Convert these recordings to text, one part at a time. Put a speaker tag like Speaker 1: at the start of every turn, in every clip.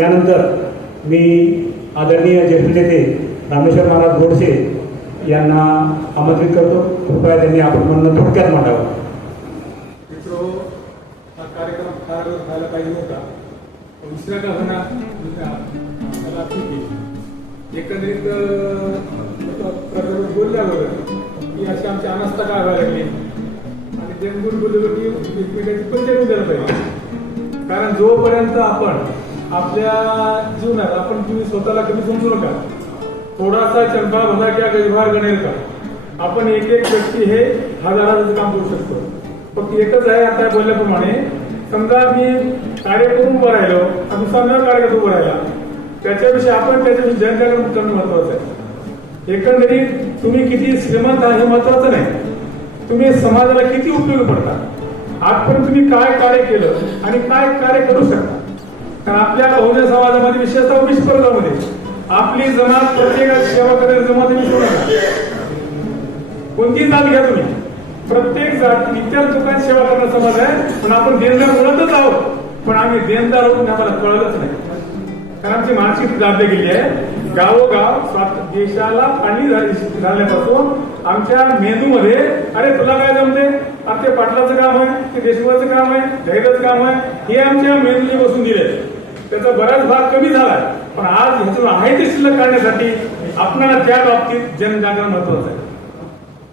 Speaker 1: यानंतर मी आदरणीय ज्येष्ठ नेते रामेश्वर महाराज गोडसे यांना आमंत्रित करतो. कृपया त्यांनी आपण म्हणणं थोडक्यात मांडावं.
Speaker 2: मित्र हा कार्यक्रम फार व्हायला पाहिजे होता. दुसऱ्या का होणार एकंदरीत बोलल्यावर की अशी आमची अनास्था काय व्हायला लागली. आणि जनगुण बोललो की एकमेकांची पंचायत द्यायला पाहिजे. कारण जोपर्यंत आपण आपल्या जीवनात आपण तुम्ही स्वतःला कमी समजू नका. थोडासा चंपा भला किंवा गजभार गणेल का? आपण एक एक व्यक्ती हे हजाराचं काम करू शकतो. फक्त एकच आहे आता बोलल्याप्रमाणे समजा मी कार्य करून उभं राहिलो आणि दुसरा न कार्य उभं राहिला. त्याच्याविषयी आपण त्याच्याविषयी जनजागरण करणं महत्वाचं आहे. एकंदरीत तुम्ही किती श्रीमंत आहे हे महत्वाचं नाही. तुम्ही समाजाला किती उपयोग पडता? आजपर्यंत तुम्ही काय कार्य केलं आणि काय कार्य करू शकता? कारण आपल्या बहुजन समाजामध्ये विशेषतः ओबीसी आपली जमात प्रत्येकाची सेवा करायची जमात तुम्ही सोडू कोणतीही जात घ्या तुम्ही. प्रत्येक जात इतर लोकांची सेवा करणं समाज आहे पण आपण देणदार बोलतच आहोत. पण आम्ही देणदार आहोत आम्हाला कळलंच नाही. कारण आमची मानसिक दाबली गेली आहे. गावोगाव स्वात- देशाला पाणी झाली- झाल्यापासून आमच्या मेंदूमध्ये अरे तुला काय जमते? अरे ते पाटलाचं काम आहे ते देशमुखाचं काम आहे धैर्याचं काम आहे हे आमच्या मेंदूने बसून दिले त्याचा बराच भाग कमी झाला पण आज ह्यातून आहे ते शिल्लक काढण्यासाठी आपल्याला त्या बाबतीत जनजागरण महत्वाचं आहे.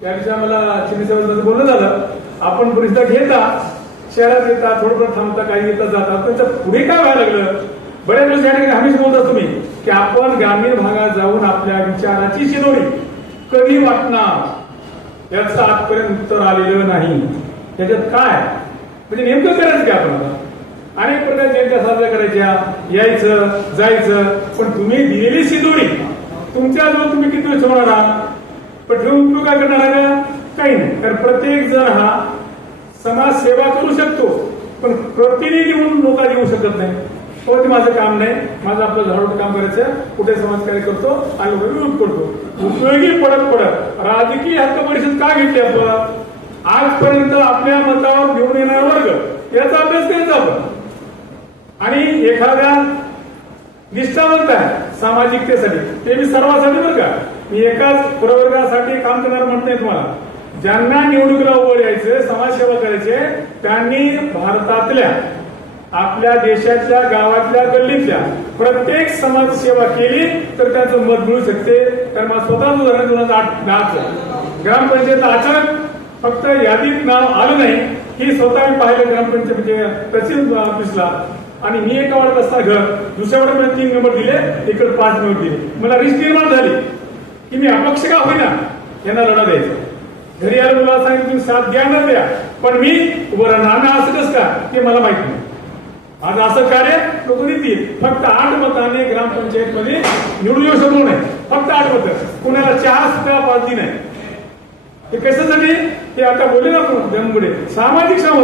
Speaker 2: त्याविषयी आम्हाला चिनीसाहेबांचं बोलणं झालं. आपण परिस्थिती घेता शहरात येता थोडंफार थांबता काही येता जाता त्याचं पुढे काय व्हायला लागलं? बऱ्याच वेळेस या ठिकाणी हमीच बोलता तुम्ही की आपण ग्रामीण भागात जाऊन आपल्या विचाराची शिदोरी कधी वाटणार? याचं आजपर्यंत उत्तर आलेलं नाही. त्याच्यात काय? म्हणजे नेमकं करायचं काय आपण आता? अनेक प्रकारच्या जयंत्या साजऱ्या करायच्या यायचं जायचं पण तुम्ही दिलेली शिदोरी तुमच्याजवळ तुम्ही किती वेळ ठेवणार आहात? पण ठेवून उपयोग काय करणार का काही नाही. कारण प्रत्येक जण हा समाज सेवा करू शकतो पण प्रतिनिधी म्हणून लोक येऊ शकत नाही. हो ते माझं काम नाही. माझं आपलं झाडून काम करायचं. कुठे समाजकार्य करतो? आणि विरोध करतो उपयोगी पडत पडत. राजकीय हक्क परिषद का घेतली आपण? आजपर्यंत आपल्या मतावर घेऊन येणारा वर्ग याचा अभ्यास करायचा आपण. आणि एखाद्या निष्ठावंत आहे सामाजिकतेसाठी ते मी सर्वांसाठी बरं का? मी एकाच प्रवर्गासाठी काम करणार म्हणत नाही तुम्हाला. ज्यांना निवडणुकीला उभं यायचे समाजसेवा करायचे त्यांनी भारतातल्या आपल्या देशातल्या गावातल्या गल्लीतल्या प्रत्येक समाजसेवा केली तर त्याचं मत मिळू शकते. कारण मला स्वतः उदाहरण दोन हजार आठ दहाचं. अचानक फक्त यादीत नाव आलं नाही. ही स्वतः मी पाहिलं ग्रामपंचायत म्हणजे तहसील ऑफिसला. आणि मी एका वाढत असता घर दुसऱ्या वाड्यामध्ये तीन नंबर दिले इकडे पाच नंबर दिले. मला रिस्क निर्माण झाली. की मी अपक्ष का होईना? यांना लढा द्यायचा. घरी आलं मला सांगितलं तुम्ही साथ द्या ना द्या. पण मी उभं राहणार आणि असं कसं का? ते मला माहीत नाही. आज असं कार्य लोक देतील. फक्त आठ मताने ग्रामपंचायत मध्ये निवडून येऊ शकलो नाही. फक्त आठ मत. कुणाला चहा सुद्धा पाजली नाही. हे कशासाठी? ते आता बोलले ना जन्मगुडे सामाजिक सेवा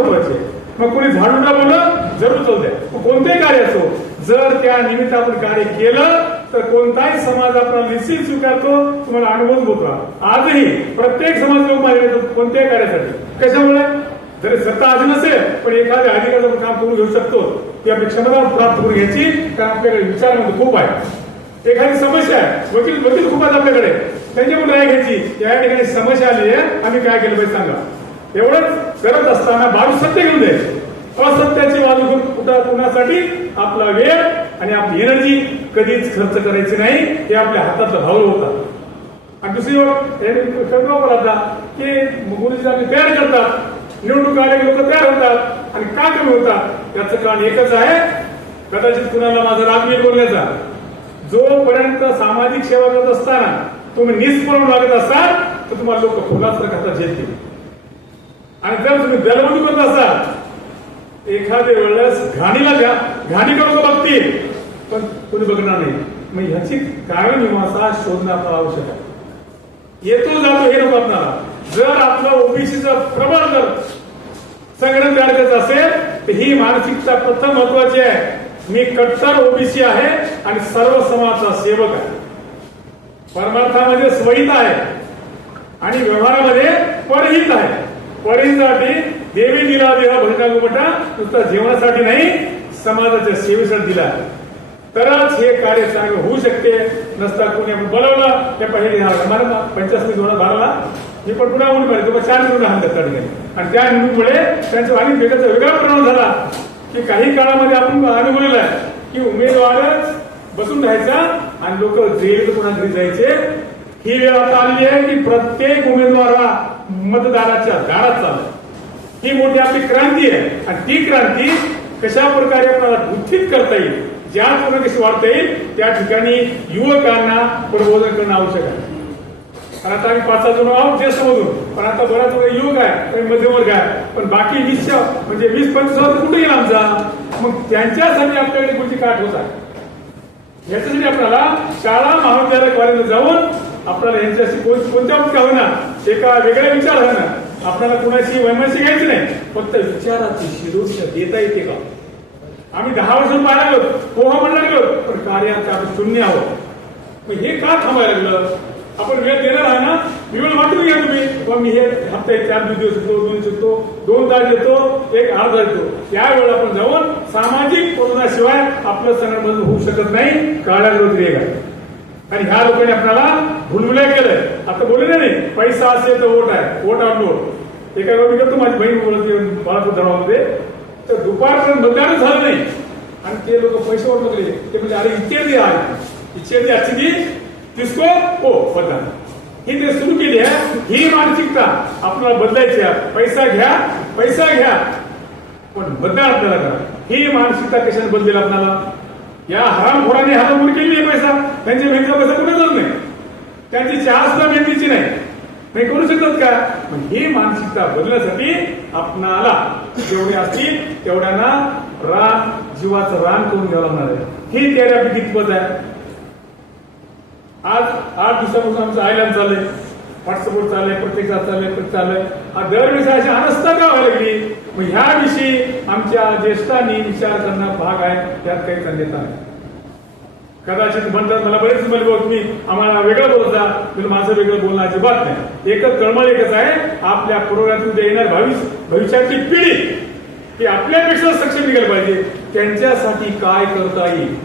Speaker 2: मग कोणी झाडून का बोललं? जरूर चालतंय मग कोणतेही कार्य असो जर त्या निमित्त आपण कार्य केलं तर कोणताही समाज आपला निश्चित स्वीकारतो तुम्हाला अनुभव होतो. आजही प्रत्येक समाज लोक माझ्या येतात कोणत्याही कार्यासाठी. कशामुळे? जरी सत्ता आधी नसेल पण एखाद्या अधिकाराचं आपण काम करून घेऊ शकतो. ती आपली क्षमता प्राप्त करून घ्यायची कारण आपल्याकडे विचारामध्ये खूप आहे. एखादी समस्या आहे वकील वकील खूप आहेत आपल्याकडे. त्यांच्याकडून राय घ्यायची या ठिकाणी समस्या आली आहे आम्ही काय केलं पाहिजे सांगा. एवढंच करत असताना बाजू सत्य घेऊन द्यायची. असत्याची बाजू कुठं कुणासाठी आपला वेळ आणि आपली एनर्जी कधीच खर्च करायची नाही हे आपल्या हातातलं भाऊ होतात आणि दुसरी गोष्ट आता की मुलीची आम्ही तयार करतात निवडणूक आले लोक तयार होतात आणि का कमी होतात याचं कारण एकच आहे कदाचित कुणाला माझा राग नाही बोलण्याचा. जोपर्यंत सामाजिक सेवा करत असताना तुम्ही निष्पण लागत असाल तर तुम्हाला लोक फुलाच करता येतील आणि जर तुम्ही दलबंदी करत असाल एखाद्या वेळेस घाणीला घ्या. घाणी करून बघतील? पण कोणी बघणार नाही. मग ह्याची कारण मीमांसा शोधणं आपलं आवश्यक आहे. येतो जातो हे नको आपणाला. जर आपलं ओबीसीचं प्रबळ जर संघटन तयार करायचं असेल तर ही मानसिकता प्रथम महत्वाची आहे. मी कट्टर ओबीसी आहे आणि सर्व समाजाचा सेवक आहे. परमार्थामध्ये स्वहित आहे आणि व्यवहारामध्ये परहित आहे. परहितासाठी देवी दिला देवा भजना नुसता जेवणासाठी नाही समाजाच्या सेवेसाठी दिला. तरच हे कार्य चांगलं होऊ शकते. नसता कोणी आपण बोलवलं ते पहिले मला पंचायत दोन बाराला. मी पण पुन्हा म्हणून पाहिजे तुम्हाला चार निवडून आणलं काढले आणि त्या निवडणुकीमुळे त्यांचा आणि वेगाचा वेगळा परिणाम झाला की काही काळामध्ये आपण अनुभवलेला आहे की उमेदवारच बसून राहायचा आणि लोक जेल कोणाकडे जायचे. ही वेळ आता आली आहे की प्रत्येक उमेदवार हा मतदाराच्या दारात चालू ही मोठी आपली क्रांती आहे. आणि ती क्रांती कशा प्रकारे आपल्याला गुंठित करता येईल ज्या पूर्ण कशी वाढता येईल त्या ठिकाणी युवकांना प्रबोधन करणं आवश्यक आहे. कारण आता आम्ही पाच सहा जण आहोत ज्येष्ठ मधून पण आता बराच वेळा युवक आहे काही मध्यमवर्ग आहे. पण बाकी वीस म्हणजे वीस पंचवीस वर्ष कुठे येईल आमचा मग त्यांच्यासाठी आपल्याकडे कोणती काठ होत आहे? याच्यासाठी आपल्याला शाळा महाविद्यालयापर्यंत जाऊन आपल्याला यांच्याशी कोण- कोणत्या का होईना एका वेगळ्या विचार ना आपल्याला कुणाशी वैमाशी घ्यायची नाही फक्त विचाराची शिरोष्य देता येते का? आम्ही दहा वर्ष पाहायला गेलो हो, पोहा हो म्हणला गेलो पण कार्यात आपण शून्य आहोत. मग हे का थांबायला लागलं? आपण वेळ देणार आहे ना? मी वेळ वाटून घ्या तुम्ही. पण मी हे हप्ते चार दिवस येतो दोन येतो दोन तास येतो एक अर्धा येतो. त्यावेळेला आपण जाऊन सामाजिक कोरोनाशिवाय आपलं संघटन होऊ शकत नाही. काळ्या विरोधी आहे आणि ह्या लोकांनी आपल्याला भुलभुल्या केलंय. आता बोलले नाही पैसा असेल तर वोट आहे. Vote on vote. एका वेळी करतो माझी बहीण बोलते बाळापूर धर्मामध्ये तर दुपारपर्यंत मतदान झालं नाही. आणि ते लोक पैसे वर बघले ते म्हणजे अरे इच्छे दे आहे. इच्छे दे अच्छी तिसको हो मतदान. ही ते सुरू केली आहे. ही मानसिकता आपल्याला बदलायची आहे. पैसा घ्या पैसा घ्या. पण मतदान आपल्याला करा. ही मानसिकता कशाने बदलेल आपल्याला? या हरामखोरांनी हरामखोरी केली आहे पैसा. त्यांच्या बँकेचा पैसा कुठे जात नाही? त्यांची चहा सुद्धा बँकेची नाही. नाही करू शकतात का? पण ही मानसिकता बदलण्यासाठी आपणाला जेवढे असतील तेवढ्यांना रान जीवाचं रान करून घ्यावं लागणार आहे. त्याला थेरपी कितपत आहे. आज आठ दिवसापासून आमचं आयलंड चाललंय. व्हॉट्सअपवर चाललंय प्रत्येकात चाललंय प्रत्येक चाललंय. हा दरवेळेस अशी अनस्था का व्हायला लागली मग ह्याविषयी आमच्या ज्येष्ठांनी विचार करणं भाग आहे त्यात काही चाललेता नाही. कदाचित म्हणतात मला बरेच मला तुम्ही आम्हाला वेगळं बोलता. तर माझं वेगळं बोलणं अजिबात नाही. एकच तळमळ एकच आहे आपल्या पूर्वजातून जे येणार भविष्य भविष्याची पिढी. ती आपल्यापेक्षा सक्षम निघायला पाहिजे. त्यांच्यासाठी काय करता येईल?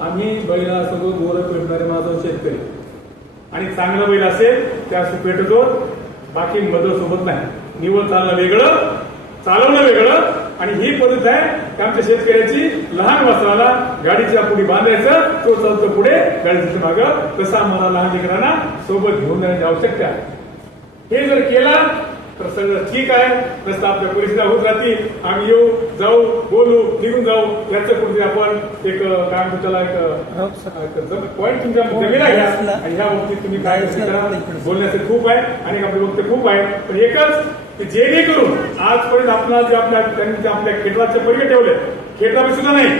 Speaker 2: आम्ही बैला सगळं बोलत पेटणारे माझा शेतकरी. आणि चांगला बैल असेल त्या पेटतो बाकी मदत सोबत नाही. निवड चालणं वेगळं चालवणं वेगळं. आणि ही पद्धत आहे की आमच्या शेतकऱ्याची लहान वस्त्राला गाडीच्या पुढे बांधायचं तो चालतो पुढे गाडीच्या मागं. तसा मला लहान लेकरांना सोबत घेऊन जाण्याची आवश्यकता आहे. हे जर केला तर सगळं ठीक आहे. नसतं आपल्या परिस्थिती होत राहतील. आम्ही येऊ जाऊ बोलू निघून जाऊ. याचं कुठे आपण एक काय म्हणतो त्याला एक पॉईंट तुमच्या जमीन घ्या आणि ह्या बाबतीत तुम्ही काय करा. बोलण्याचे खूप आहे आणि आपले वक्ते खूप आहे. पण एकच की जेणेकरून आजपर्यंत आपला जे आपल्या त्यांनी आपल्या खेळाचे पैसे ठेवले खेळामध्ये सुद्धा नाही.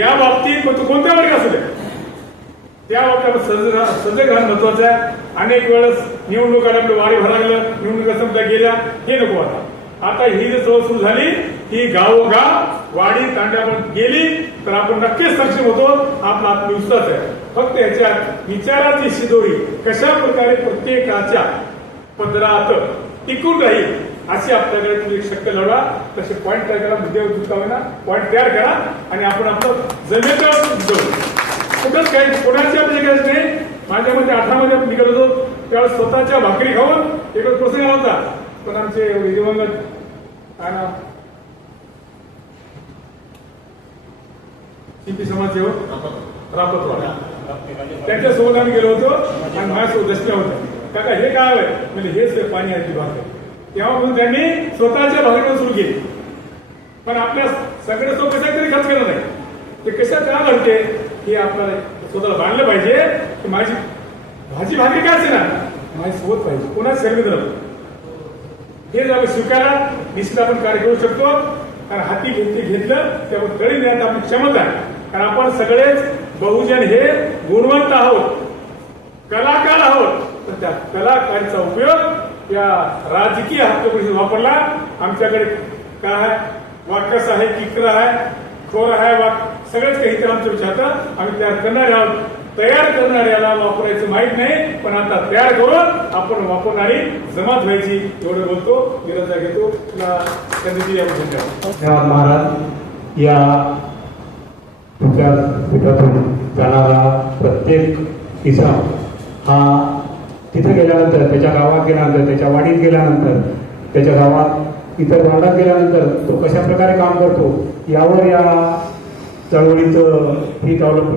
Speaker 2: या बाबतीत मग तो कोणत्या वर्ग असू दे? त्या बाबतीत सजग सजग राहणं महत्वाचं आहे. अनेक वेळेस निवडणूक आपलं वारी भरागलं निवडणुका समजा गेल्या हे नको आता. आता ही जर चव सुरू झाली ही गावोगाव वाडी तांड्यावर गेली तर आपण नक्कीच सक्षम होतो. आपला आत्मविश्वास आहे. फक्त याच्यात विचाराची शिदोरी कशा प्रकारे प्रत्येकाच्या पदरात टिकून राहील अशी आपल्याकडे तुम्ही एक शक्य लढा तसे पॉईंट तयार करा मुद्दे ना पॉईंट तयार करा आणि आपण आपलं जमेचं कुठंच काही कोणाची माझ्या मध्ये अठरामध्ये आपण निघत होतो त्यावेळेस स्वतःच्या भाकरी खाऊन एक प्रसंग आला होता. पण आमचे दिवंगत काय नाव? शिंपी समाजचे रापतवाड. त्यांच्यासोबत आम्ही गेलो होतो आणि माझ्यासोबत दसल्या होत्या. काका हे काय आहे? म्हणजे हेच ते पाणी आहे ती भाकर? तेव्हापासून त्यांनी स्वतःच्या भाकरीवर सुरू केली. पण आपल्या सगळ्या सोबत कशा तरी खर्च केला नाही. ते कशा का घडते हे आपल्याला स्वतःला बांधलं पाहिजे. की माझी भाजी भाकरी काय असे ना? माझी सोबत पाहिजे. कोणाच सर्व हे जर आपण स्वीकारा निश्चित आपण कार्य करू शकतो. कारण हाती घेतली घेतलं त्यावर तळी देण्यात आपली क्षमता आहे. कारण आपण सगळेच बहुजन हे गुणवंत आहोत. कलाकार आहोत. तर त्या कलाकारीचा उपयोग या राजकीय हक्क वापरला. आमच्याकडे काय आहे? वाकस आहे किकर आहे खोर आहे वाक सगळेच काही इतर आमच्या विचारतं आम्ही तयार करणारे आहोत. तयार करणाऱ्याला वापरायचं माहीत नाही पण आता तयार करून आपण वापरणारी जमात व्हायची एवढं बोलतो. विरजा घेतो.
Speaker 1: धन्यवाद महाराज. या तुमच्या विद्यापीठातून जाणारा प्रत्येक इसाम हा तिथे गेल्यानंतर त्याच्या गावात गेल्यानंतर त्याच्या वाडीत गेल्यानंतर त्याच्या गावात इतर भागात गेल्यानंतर तो कशा प्रकारे काम करतो यावर या चळवळीचं ही अवलंबून